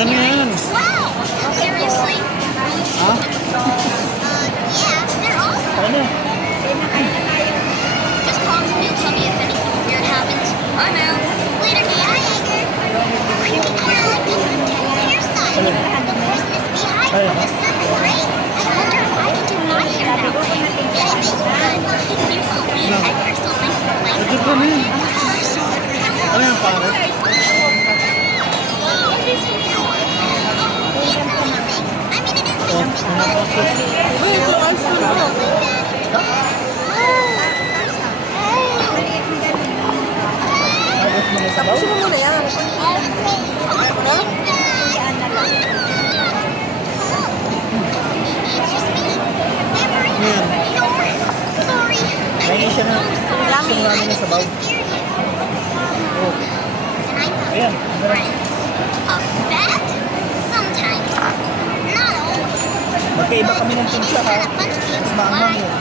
Ano na yan? Wow! Seriously? Ha? Yeah, they're awesome. Ano? Just call me and tell me if anything weird happens. Bye now. Later, bye, Anchor. Creepy cat, this is Ted's hairstyle. The voiceless beehive from the sun is great. I wonder if I can do my hair that way. I think good. Can you believe Edgar still thinks the place is haunted? Ano yung pangit? Tapos mo muna yan. Ano? Yan. May siya na. Sorry. Gusto namin na sabaw. Oh. Ayan. A bat? Sometimes. Not always. Magkaiba kami ng pizza ha. Mas maanghang yun.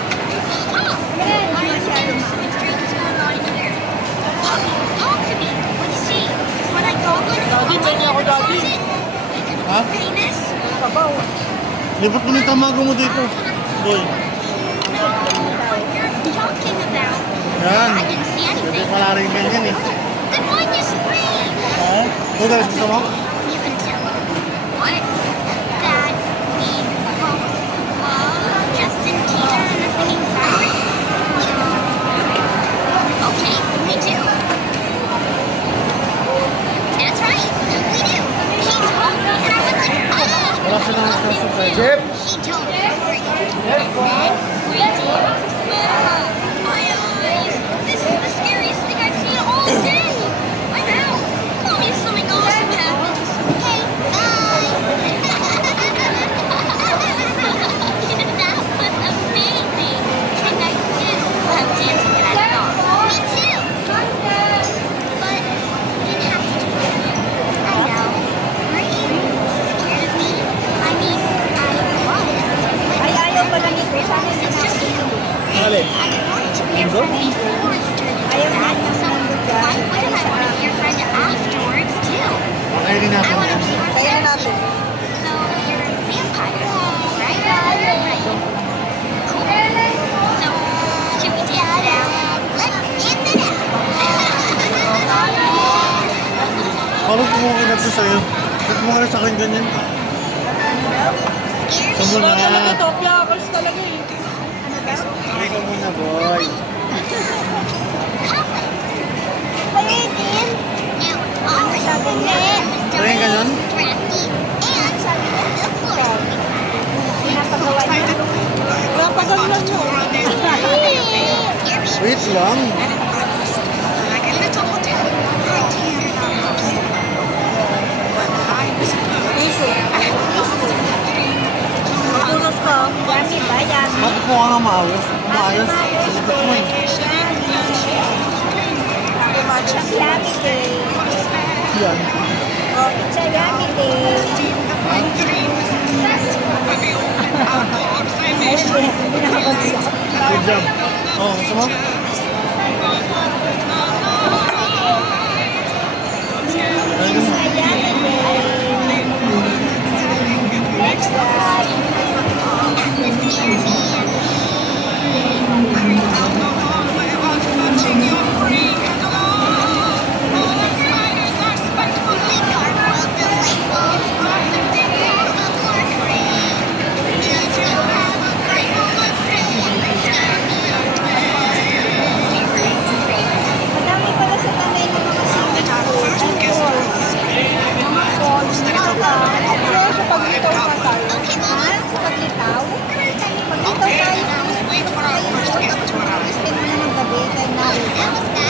Talk to me. What you see? When I go good, Dagi, pwede ako dagi. Ha? famous? Sabaw. Lipat mo ng tamago mo dito. Boy. No, what you're talking about. Yan. I didn't see Hindi anything. pala rin ganyan eh. Then why you scream? Ha? Ito guys, gusto mo? You can tell me what? That we both love Justin Tina and the Singing Siren? Okay, we do. That's right, we do. He told me and I was like, oh, Wala I silang love him surprise. too. Jeff! He told me for you. And then we did. My eyes. This is the scariest thing I've seen all day. I'm out. Call me if something awesome happens. Okay, bye. That was amazing. And I do love dancing to that song. Me too. But you didn't have to do it. I know. Weren't you scared of me? I mean, I was. Ay, ayaw pala nito. Sana It's just you. Alin? I wanted to be your friend before you turned into Ayaw that. niya So ng lugar. why wouldn't I want to be your friend afterwards too? Kainin I natin want to yan. be your Kaya friend. natin. So you're a vampire, right? Right. Cool. So should we dance it out? Let's dance it out. Parang kumukinag sa sa'yo. Ba't mo ka na sa akin ganyan? Scared Saan mo me? na? Talaga to, piakals talaga eh. Hindi ka muna, boy. Pwede. Now, sabi niya, Try ganun? Drafty, and the floor. Pinapagawa niya. Pinapagawa niyo. Hear me? Wait lang. Like a little hotel right here in our house. But I was Iso. Matulog ka. Yami ba? Yami. Bakit mo ka nga maayos? Maayos? Sagot mo eh. Yami day. Yan. Oh, it's a yami day. Ayun, pinakabagsak. Good job. Oh, gusto mo? Ay, It's a yami day. Next time. Madami pala sa tanay ng mga swimming pool. Ay, falls. Mga falls. Kasi sa paglitaw pa tayo. Ha? Sa paglitaw? Paglitaw tayo. Stay mo na ng gabi. Tayo na upa.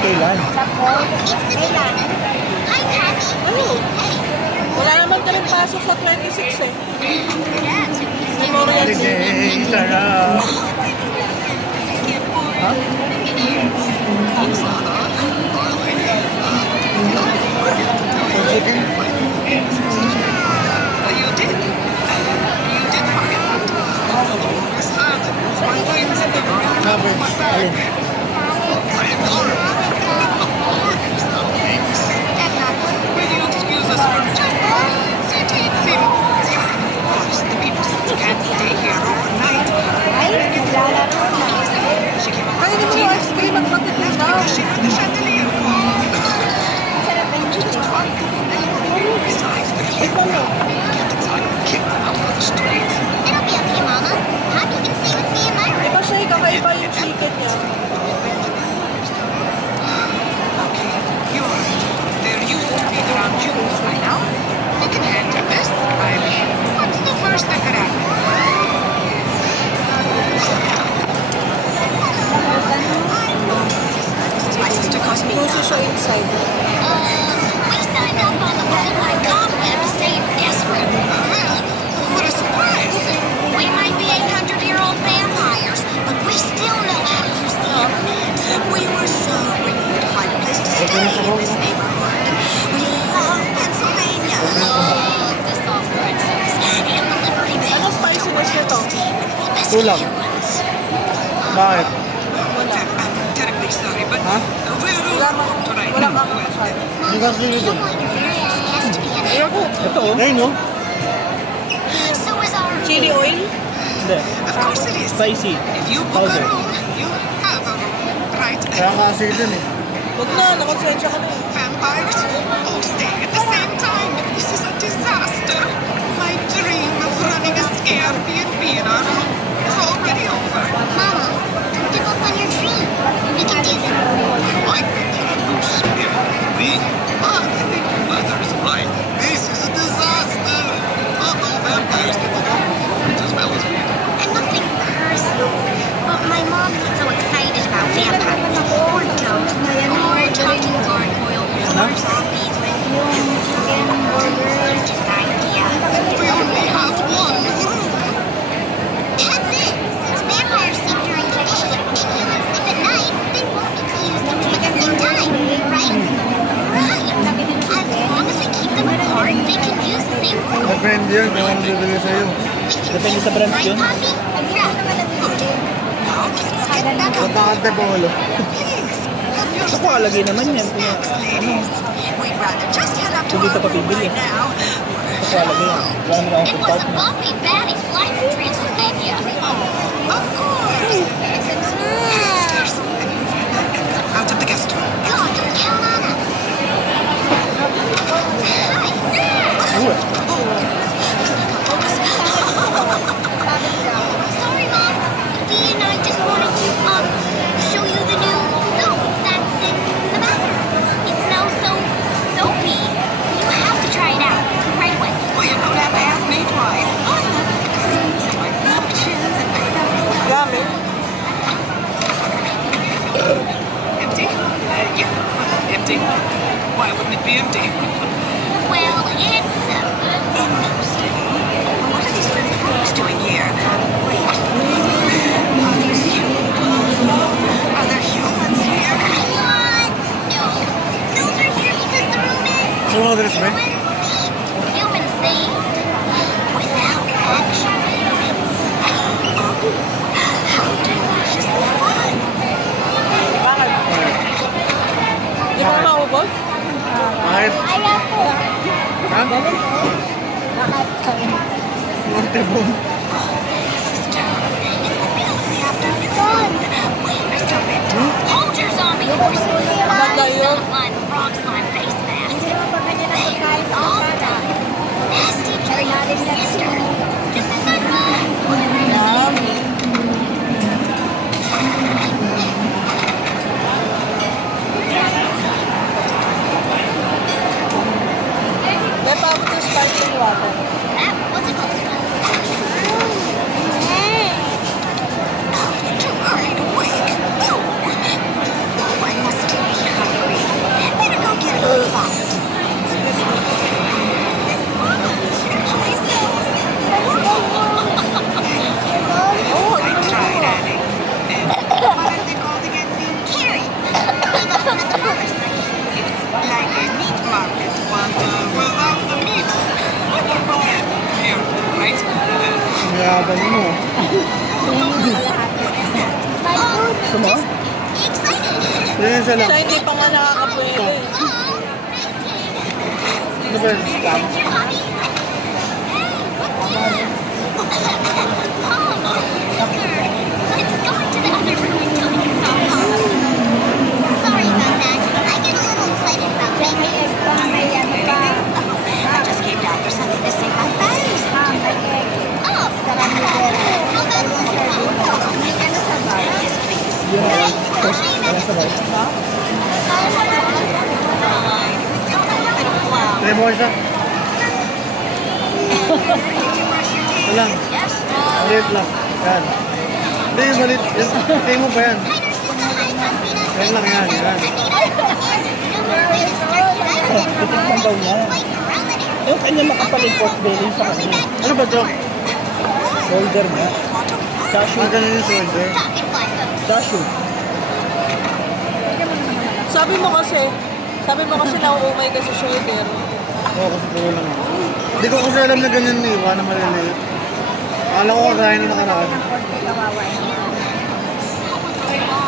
kailan? Tapos, kailan? Ano? Wala naman kami pasok sa 26 eh. Memorial Day. Holiday, sarap. Ha? Chicken? Cabbage. Alin? Puso siya inside. We signed up on the Worldwide Cobweb saying desperate. What a surprise! We might be 800-year-old vampires, but we still know how to use the internet. We were so relieved to find a place to stay in this neighborhood. We love Pennsylvania. Love the soft pretzels and the Liberty Bell. Ano spiciness nito? Tulang. Bakit? Terribly sorry, but Ha? Wala kang masyado. Hindi kasi yun dun. Ito oh. Ayun, no? So is our Chili oil? Hindi. of course it is. Spicy. If you book a Powder. room, you have a room, right? Kaya nga kasi dun eh. Huwag na, nakonsensya ka na. Vampires all staying at the same time. This is a disaster. My dream of running a scare B&B in our room is already over. Mama, don't give up on your dream. We can do this. I think you can do Airbnb. But I think your mother is right. This is a disaster. Not all vampires get along as well as we do. And nothing personal. But my mom is so excited about vampires. Or ghosts. Or talking gargoyles. Or zombies with such an idea. We only have one room. That's it. Since vampires sleep during the day and humans sleep at night, they won't need to use the room at the same time. Right? Right. As long as we keep them apart, they can use the same room. Depende yun kung ano bibili sa'yo. Depende sa brand Right, yun. Poppy? Yeah. Now, kids, get back up. Kontakante po ulo. Please, help yourselves Nakalagay naman to yan. some snacks, ladies. We'd rather just head up to Hindi our ka pa room bibili. right now. Nakalagay yan. Wala naman akong It was a compartment. bumpy, batty flight from Transylvania. Of course. Upstairs. Out of the guest room. God, don't count on us. Sorry, Mom. Dee and I just wanted to, show you the new soap that's in the bathroom. It smells so soapy. You have to try it out right away. Well, you don't have to ask me twice. My options and Gamit. empty? Yeah, empty. Why wouldn't it be empty? Well, it's, Interesting. What are these little folks doing here? Wait. Are these humans? Are there humans here? what? No. Those are here because the room is Sino address mo eh? human themed. Without actual humans. How deliciously fun! Bakit? Hindi mo maubos? Bakit? Ayaw ko. Ha? Bakit? Norte mo. Hold your zombie horses. Maganda yun. One frog slime face mask. They're all done. Nasty dreams, sister. This is our fun. Yummy. May pabot yung sparkling water. That was a close one. Too early to wake. Oh, I must be hungry. Better go get a little bite. Actually, oh, I tried adding. What are they called again? Carrot. We got one at the farmer's market. It's like a meat market, but without the meat. Here, right? Yabang mo. My food. Gusto mo? Excited. Yan isa lang. Siya hindi pa nga nakakapwede. Oh, Ano ba yun? Scam? your hobby? Hey, what's this? Oh, sugar. Let's go into the other room and tell you about Sorry about that. I get a little excited about baking. I just came down for something to save my face. Oh, how about a little fun? Yes, please. Great. I'll show you Wala next. sabay. Little flower. Try mo isa. Did you brush your teeth? Ito lang. Yes. Maliit lang. Yan. Hindi, maliit. Yan. Kaya mo pa yan. Hi, Narcissa. Hi, Caspina. Yan lang yan, yan. Titikman daw niya. Yung kanya makapal yung pork belly sa kanya. Ano ba ito? Shoulder niya. Cashew. Ah, ganun yung shoulder. Cashew. Sabi mo kasi nauumay ka sa shoulder. Oo, kasi puro lang ako. Hindi ko kasi alam na ganyan ni Iwa na maliliit. Akala ko kagaya na nakaraan.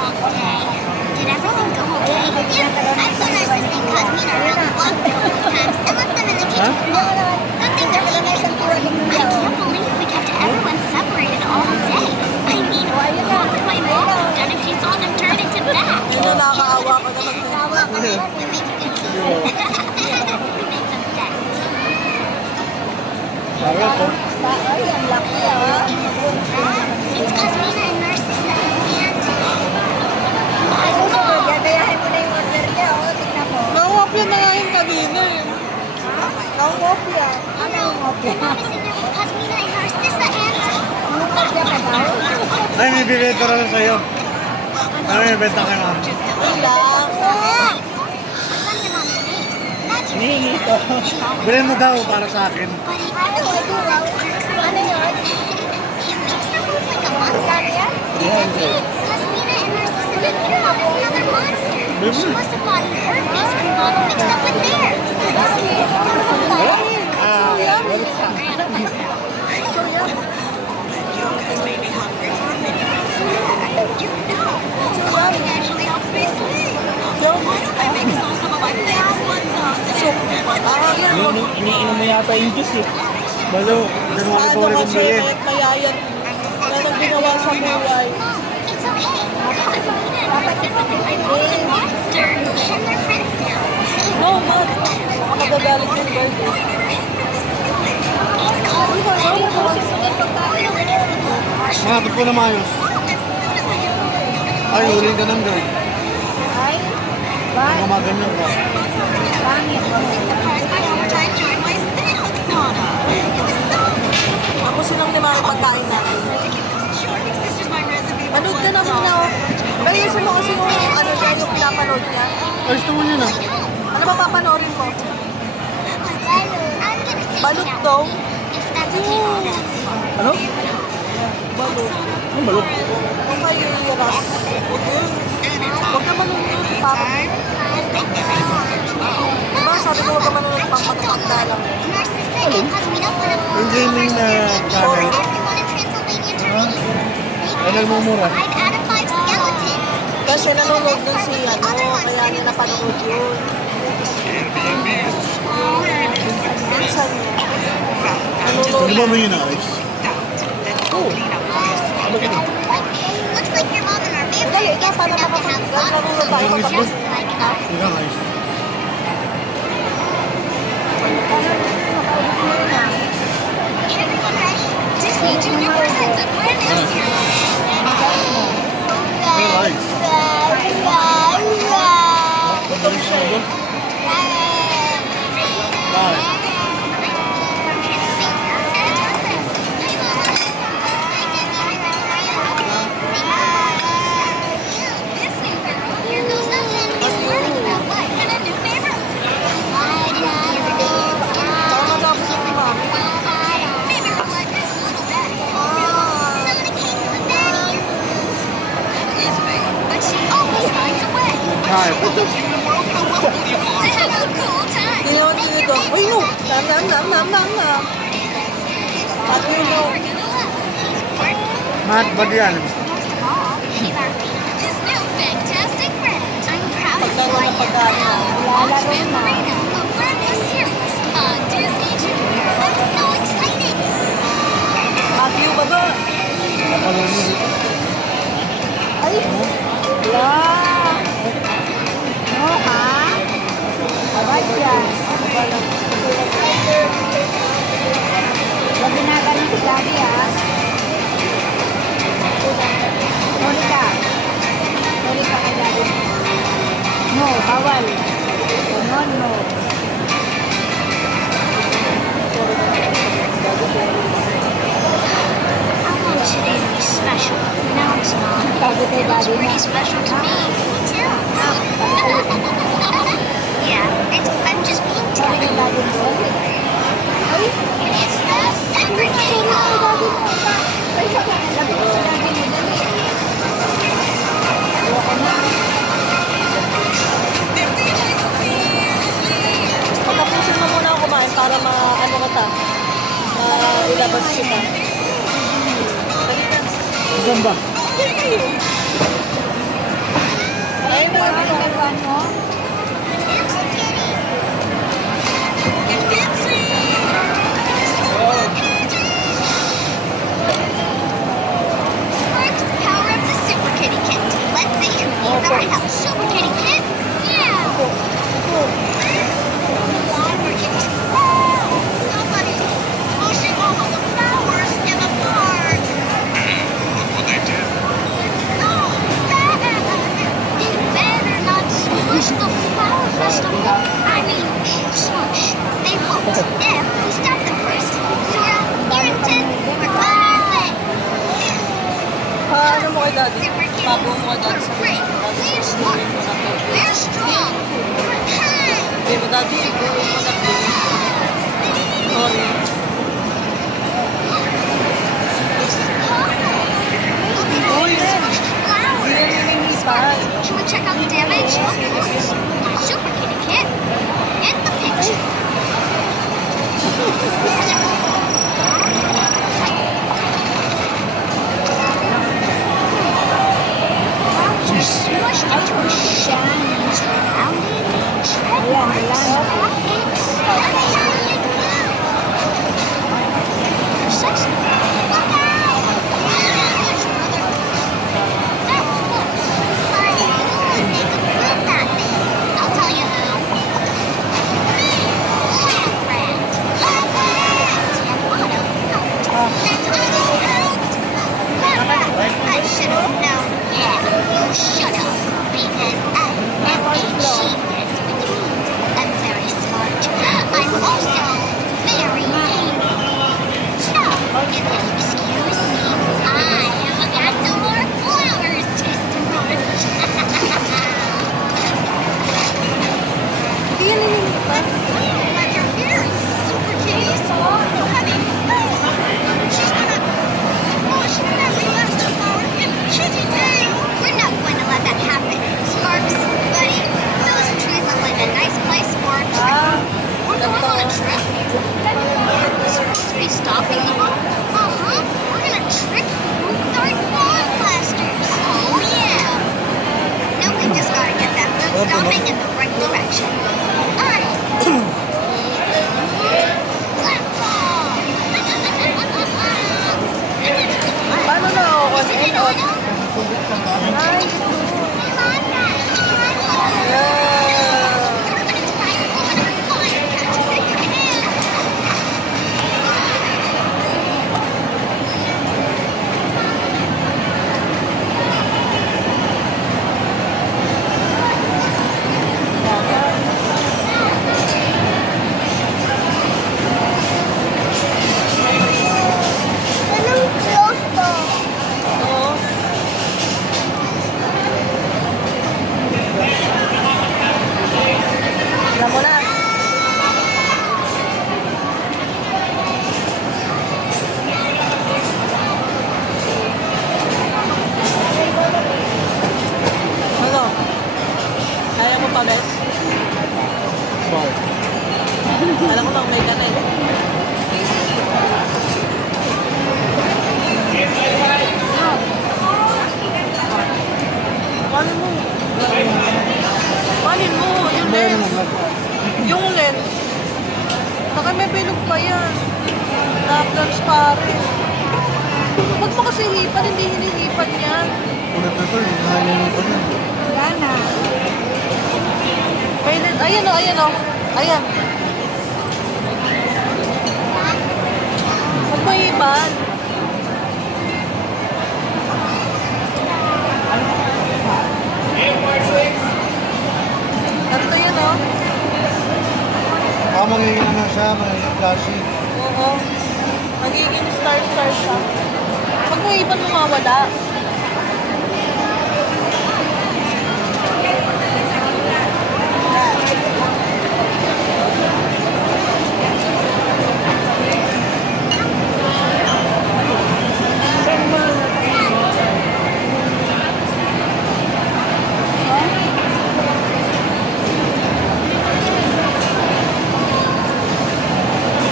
Did everything go okay? Yes, I'm so nice to see Cosmina really walk a couple of times and left them in the kitchen. Good thing they're leaving. I can't believe we kept everyone separated all day. I mean, what would my mom have done if she saw them turn into bats? Yun na nakakaawa ko naman. We make a good team. We make the best. Sabi ko. Ay, ang laki ah. It's Cosmina and Narcissa and... Gagayahin mo na yung order niya, oh. Tignan mo. Nangopya na nga yung kanina eh. Nangopya. Ano nangopya? Mom is in there with Cosmina and Narcissa and... Nangopya ka daw? Ay, may bibenta rin sa'yo. Ano may benta kay ma'am? Wala. Something on his face. That's your Hinihingi ko. Bilhin mo daw para sa akin. But he Ano yun? He makes her look like a monster. That's it. Cosmina and Narcissa think your mom is another monster. She must have gotten her face and mom mixed up with theirs. Yogurt made me hungry for a minute. You know, cooking actually helps me sleep. Why don't I make some of my famous blood sauce and Iniinom mo yata yung juice eh. Balo, ganun ako Ano ulit kong kasi, bili. mayayat. Yan ang ginawa sa buhay. Mom, it's okay. Cosmina and Narcissa think my mom's a monster. And they're friends now. No, man. Makagagalit yung birthday. It's called oil against the blue. Hanapin ko na maayos. Ay, huling ka ng girl. Ay, Mga maganyan ka. surprised by how much I enjoyed my stay with Sana. It was so ako silang lima ang pagkain natin. ridiculous. Sure, this is my recipe for Manood ka blood na muna, oh. sauce. Pero yung mo kasi yung ano niya, yung pinapanood niya. Ay, gusto mo yun ah. Ano ba papanoorin mo? I'm gonna take Balot it out. daw. If that's okay with them. Ano? Balot. Ano balot? Kung may ras. Huwag na manood yun. Papa. Diba sabi ko huwag ka manood pang matatanda lang. Narcissa and Cosmina would have Yung gaming na channel. everyone in Transylvania to read. Ay, nagmumura. 5 out of 5 skeleton. Kasi nanonood dun si ano, kaya niya napanood yun. Minsan niya. Nanonood Hindi ba mo yun ayos? Looks like your mom and our Dali, vampire ikaw guests para are about to have fun. nanonood tayo Ayos kapag Just like us. Hindi ka ayos. Everyone ready? Disney Junior presents a brand new series. Ay, ayos. Madalis na ako. Bakit? This new girl, here goes nothing, is learning about life in a new neighborhood. Saka matapos yung mami. Maybe her life is a little better. Not a case of daddy. Is big. But she always finds a way Ay, to have a cool time. Ginawa niyo ito. Uy, no! Nam. At yun, no. We're gonna love it. Matt, ba't yan? Most of all, meeting our this new fantastic friend. I'm proud of you. Pagkaroon ng pagkain. Watch Vampirina, a brand new series on Disney Junior. I'm so excited. At yun ba ba? Napanood mo. Ay! Wala! No, ha? Abay yan. Huwag ginagaling si Daddy, ha? Monica. Monica kay Daddy. No, bawal. No. I want today to be special. Now it's not. Sabi kay It was Daddy pretty na. special to me. Me too. ba? Ay, mo ang laruan mo. Get fancy! First, power up the Super Kitty Kit. Let's see who needs our help. Super Kitty Kit? Yeah! Super Kitty. Oh! Somebody pushing all of the flowers in the park. Look what they did. Oh, bad! You better not smush the flower festival. I mean, smush. They won't. If we stop them first. Sora, Irrington, we're on it. Paano mo kay daddy? Super Kitty. Bago mo kay daddy sa Great. We're smart. We're strong. We're kind. Hindi mo daddy, siguro mo na sorry. Uy, flowers. Saan? Can we check out the damage? Of course. Super Kitty Kit. Get the picture. Just smushed into a shiny, surrounded tread marks. It's sexy. Look out! That was close. But who would make a group that big? I'll tell you who. Laprat. And Otto helped. And Otto helped. Laprat, I should have known. Yeah, you shut up. Because I am a genius, which means I'm very smart. I'm also very angry. So, if you'll excuse me, I have got some more flowers to smush. But you're here, Super Kitty. Honey, she's gonna smush every last flower in Kitty Day. We're not going to let that happen. Sparks, buddy, those trees look like a nice place for a trip. We're going on a trip? Supposed to be stopping them? Uh-huh. We're gonna trick you with our lawn blasters. Oh, yeah. Now we just gotta get that foot stomping in the right direction. Alright. Let's go! Paano na ako? Is it in order? Ay, Come on, guys. Everybody's fine. We're gonna have fun. Catch us in your hand. Anong close to? oo. Alam mo na. Ano? Kaya mo pa, Bes? Alam ko lang, may ka na eh. Paano mo? Paano mo? Yung lens. Yung lens. Baka may bilog pa yan. Na-transparent. Huwag mo kasi hipan, hindi hinihipan yan. Ulit na ito, nahalimutan na. Wala na. May lens. Ayan o, ayan o. Ayan. Huwag mo hipan. Ganito yan o. Mangingin na siya, mangingin flashy. Oo. Magiging star-star siya. Pag may ibang lumawala,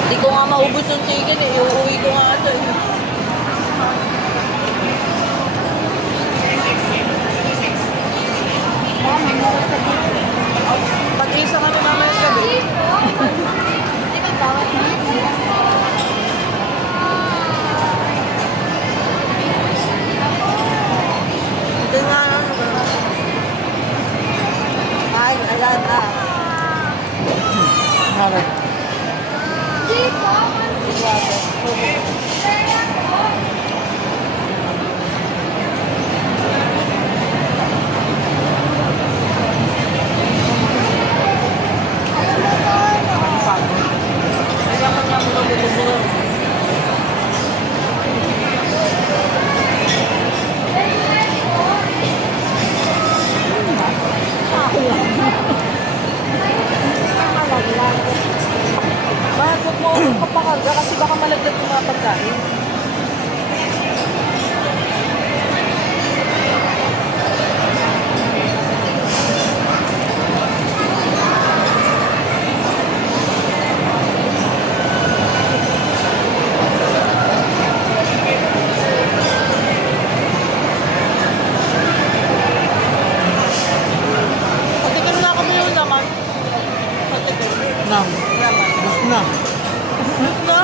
hindi ko nga maubos yung ticket eh. Iuwi ko nga ito eh. Pag-isa kami mamaya gabi. Hindi nga ay, ayan na. Bakit? Bakit mo ako kapakarga kasi baka malaglag yung mga pagkain. Patikim na kami yung naman. Patikim. Nang. Gusto na. No?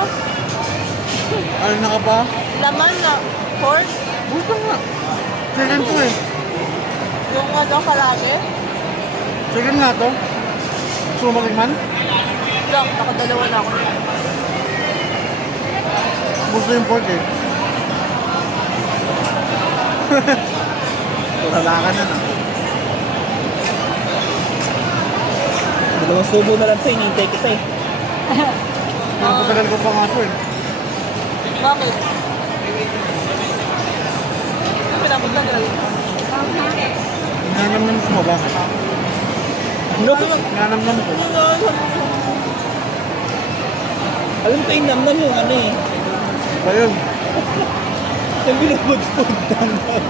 Ano na ka pa? Laman na. Pork. Gusto nga. Second to eh. Yung ano kalate. Second nga to. Gusto mo matikman? Lang, nakadalawa na ako. Gusto yung pork eh. Wala ka na na. Dalawang subo na lang ito, hinihintay kita eh. Napatagal ko pa nga to eh. Bakit? Ano pinapatagal? Nanamnam ko mo ba? Ano? Nanamnam ko. Alam ko yung namnan yung ano eh. Ba yun? Yung binubudbud namnan.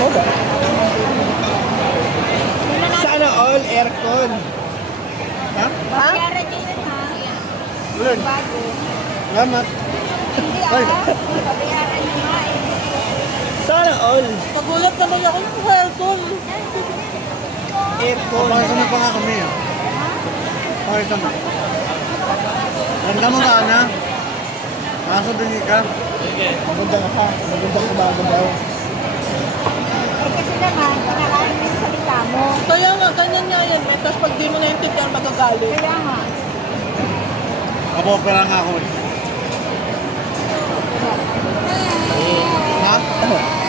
Oba. Sana all aircon. Ha? Ha? Ulan. Salamat. Ay. Sana all Nagulat naman ako ng cellphone. aircon. Pakita mo pa nga kami ah. Pakita mo. Ganda mo ka na. Nasa bingi ka. Magandang ka. Magandang umaga daw. Kasi naman, kinakain mo yung salita mo. Kaya nga, ganyan nga yan. Tapos pag di mo naintindihan, magagalit. Kaya nga. Kapopera nga ako eh. Ha?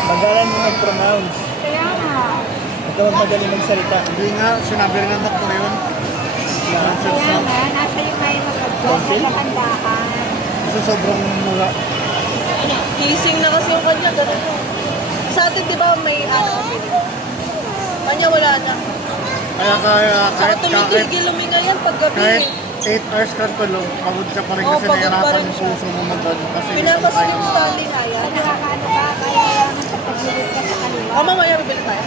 Magalan mo mag-pronounce. Kaya nga. Huwag ka magmadali magsalita. Hindi nga, sinabi rin ng doktor yun. Nonsense na. Nasa yung kayo mag-vlog sa lakandakan. Kasi sobrang mula. Kissing na kasi yung kanya, ganun yun. Sa atin, di ba, may ano, kanya wala na. Kaya Saka tumigil luminga yan pag gabi. kahit 8 hours ka tulog, pagod ka pa rin Oo, kasi pagod pa nahirapan rin yung siya. puso mo mag-ano. Kasi Pinapas hindi yung ka Stanley na yan. Nakakaano ka, kaya lang sa pagbulit ka sa kaliwa. O, mamaya bibili tayo.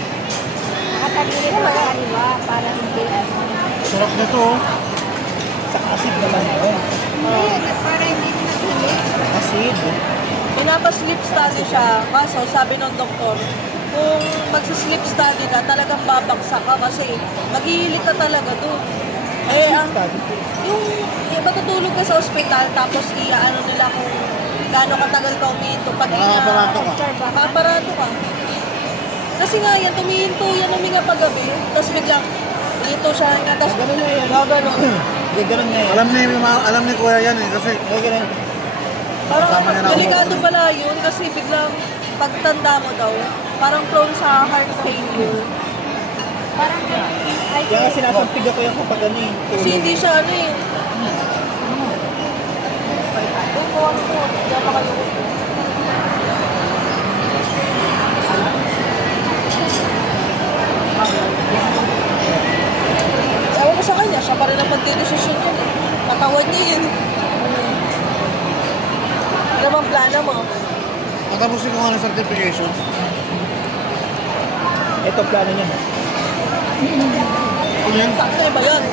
Nakatagilid ka sa kaliwa para hindi ano. sarap nito oh. Sa acid naman yun. Hindi, para hindi mo napilit. Acid. Pinapas-sleep study siya. Kaso, sabi ng doktor, kung magsa-sleep study ka, talagang babagsak ka kasi maghihili ka talaga doon. Eh, yung matutulog ka sa ospital, tapos iaano nila kung gaano katagal ka umihinto. Pag Nakakaparato ka. Nakaparato ka. Kasi nga yan, tumihinto yan, huminga paggabi. Tapos biglang, dito siya nga, tapos Ganun na yan. gano'n. Hindi, ganun na yan. Alam ni Kuya yan eh. Kasi Ay, ganun. Parang Kasama niya na ako. delikado pala yun kasi biglang pagtanda mo daw, parang prone sa heart failure. Parang ay, Kaya nga sinasampig ako yung kapag ano eh. Kasi Tulog. hindi siya ano eh. Bukuhan ko, hindi ako kalungkot. Ewan ko sa kanya, siya pa rin ang magdidesisyon yun eh. Matawad niya yun. Ano bang plano mo? tatapusin ko nga ng certification. Ito plano niya. yan? Sakto ba yan?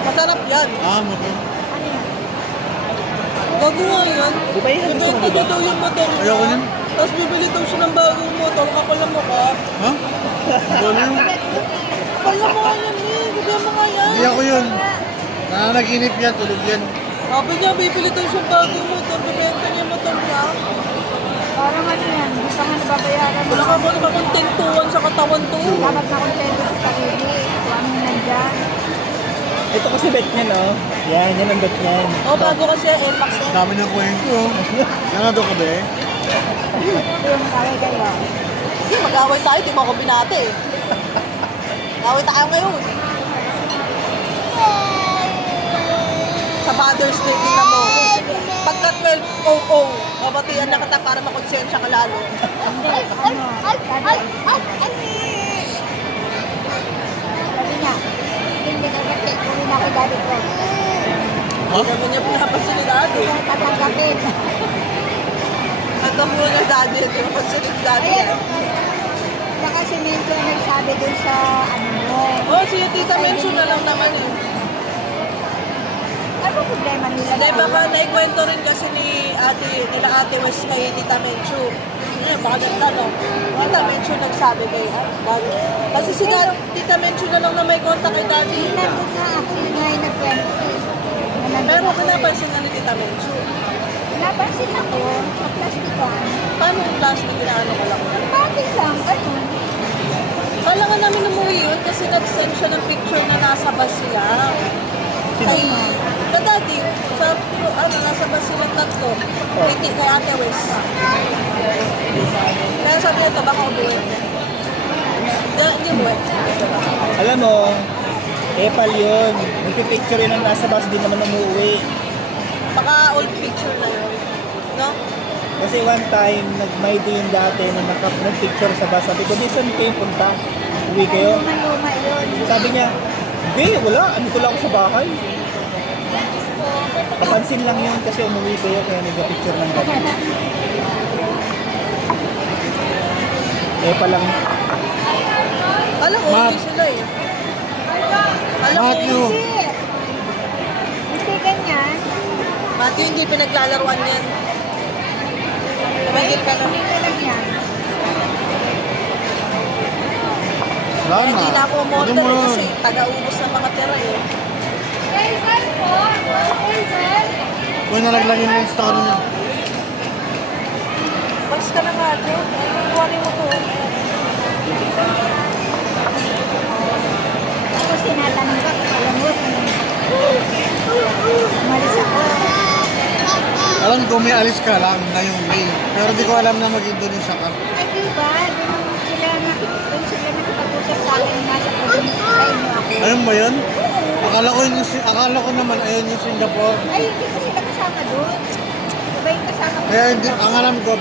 Masarap yan. Ah, motor. Bago nga yan. Di ba yun ang gusto mo, Ibenta di ba? daw yung motor niya. Ayoko yan. Tapos bibili daw siya ng bagong motor. Kapal na mukha. Ha? Wala yun. Kapal na mukha yan eh. Bibigyan mo nga yan. Hindi ako yun. Nananaginip yan, tulog yan. Sabi niya, bibili daw siya bagong motor. Bibenta niya yung motor niya. Parang ano yan, hindi pa nga nababayaran. Wala ka ba naman kontentuhan sa katawan to? Dapat na kontento sa sarili. Kung ano nandyan. Ito kasi bet niya, no? Yan, yan ang bet niyan. Oh, bago kasi Airmax Ang na. dami ng kwento. Nanado ka ba eh? Ito yung kaya kayo. Hindi, mag-away tayo. Di mo ako binate eh. Away tayo ngayon. Sa Father's Day, tingnan mo. Pagka 12:00, babatian na kita para makonsensya ka lalo. Hindi, ano, sabi niya, hindi na kasi uwi na kay Daddy ko. Ha? Hindi naman niya pinapansin ni Daddy. Hindi na tatanggapin. Hanggang muna ng Daddy, hindi mo pansin ni Daddy. Ayan, saka si Mencho nagsabi dun sa ano mo. Oh, si Tita mention na lang naman eh. Ano problema nila? Hindi, baka naikwento rin kasi nila Ate West kay Tita Menchu. Ngayon, baka nagtanong. Tita Menchu nagsabi kay Daddy. Kasi si Tita Menchu na lang na may kontak kay Daddy. Nandun na actually nga yung nag-20. Pero pinapansin na ni Tita Menchu. Napansin ako sa plastikan. Paano yung plastic inaano ko lang? Bakit lang, ganun. Kala nga namin umuwi yun kasi nag-send siya ng picture na nasa bus sila. Kay Daddy, sa nasa bus sila tatlo. Kay Ate West. Kaya sabi niya ito, baka umuwi. Hindi umuwi. Alam mo, epal yun. Nagpipicture yun ang nasa bus, di naman umuwi. Baka old picture na yun. No? Kasi one time, nag-my day yung dati na nag-picture sa bus. Sabi ko, di saan kayo punta? Uwi kayo? Luma-luma yun. Sabi niya, hindi, wala. Andito lang ako sa bahay. Napansin lang yun kasi umuwi kayo kaya nag-picture ng gabi. Epal lang. Alam ko, Ma'am. hindi sila eh. Alam ko, Matthew. Hindi ganyan. Matthew, hindi pinaglalaruan yan. Tumigil ka na. Hindi ka lang yan. Wala na. Hindi na ako Pwede umorder mo eh, yun. kasi taga-ubos ng mga tira eh. Kung nalaglag yung lens na niya. Malis ka na nga, Joe. Kuhanin mo to. Tapos tinatanong ka, alam mo, umalis ako. Alam ko may alis ka lang na yung May. Pero di ko alam na mag-Indonesia ka. Ay, diba? Doon sila nakipag-usap sa akin nasa probinsya sa inyo ako. Ayun ba yun? Akala ko naman ayun yung Singapore. Ay, hindi ko sila kasama doon. Diba yung kasama ko? Kaya hindi, ang alam ko,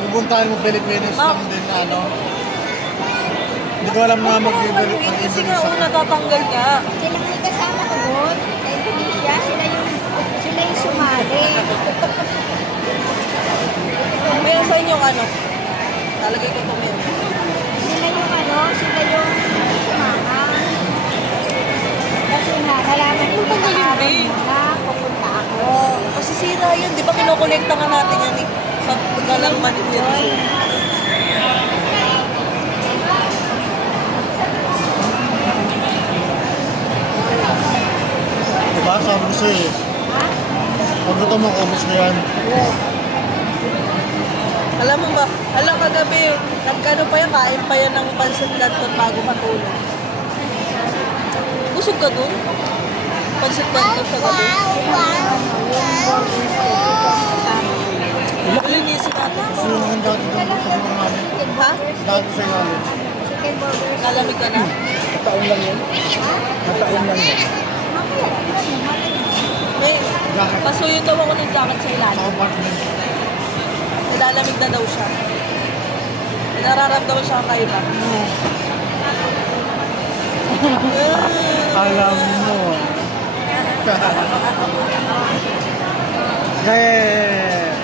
pupuntahan mo Pilipinas Ma'am. lang din ano. Hindi ko alam na Maluwin kasi nga una tatanggal niya. Sila nga yung kasama ko doon sa Indonesia. Sila yung sumali. Kaya sa inyong ano, talagay ko ito ngayon. Sila yung sila yung sumama. Kasi nga, nalaman ko na araw na pupunta ako. Masisira yun, di ba kinokolekta nga natin yan eh. Sa galang manipid. Diba? Sabi ko sa'yo eh. Pag gusto mo, ubos na yan. Alam mo ba, alam kagabi, nagkano pa yan, kain pa yan ng pansit canton bago matulog. Busog ka dun? Pansit canton sa gabi. Linisin natin. Gusto mo naman dati doon sa mga namin. Ha? Dati sa ilalim. Chicken burgers. Nalamig ka na? Nataon lang yun. Nataon lang yun. May, pasuyo daw ako ng jacket sa Sa ilalim. apartment. Nilalamig na daw siya. Nararamdaman siya ang kaiba. Alam mo. Yeah.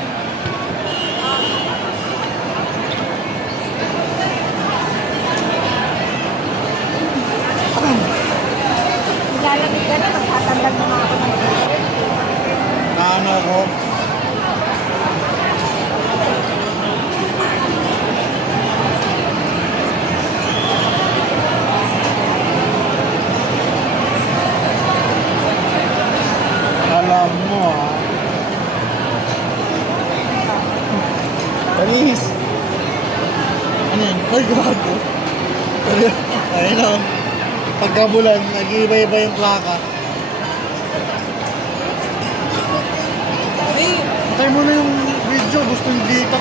Ay, gago. Ayun o. Pagkabulan, nag-iiba-iba yung plaka. Eh, Patay mo na yung video. Gusto yung dito.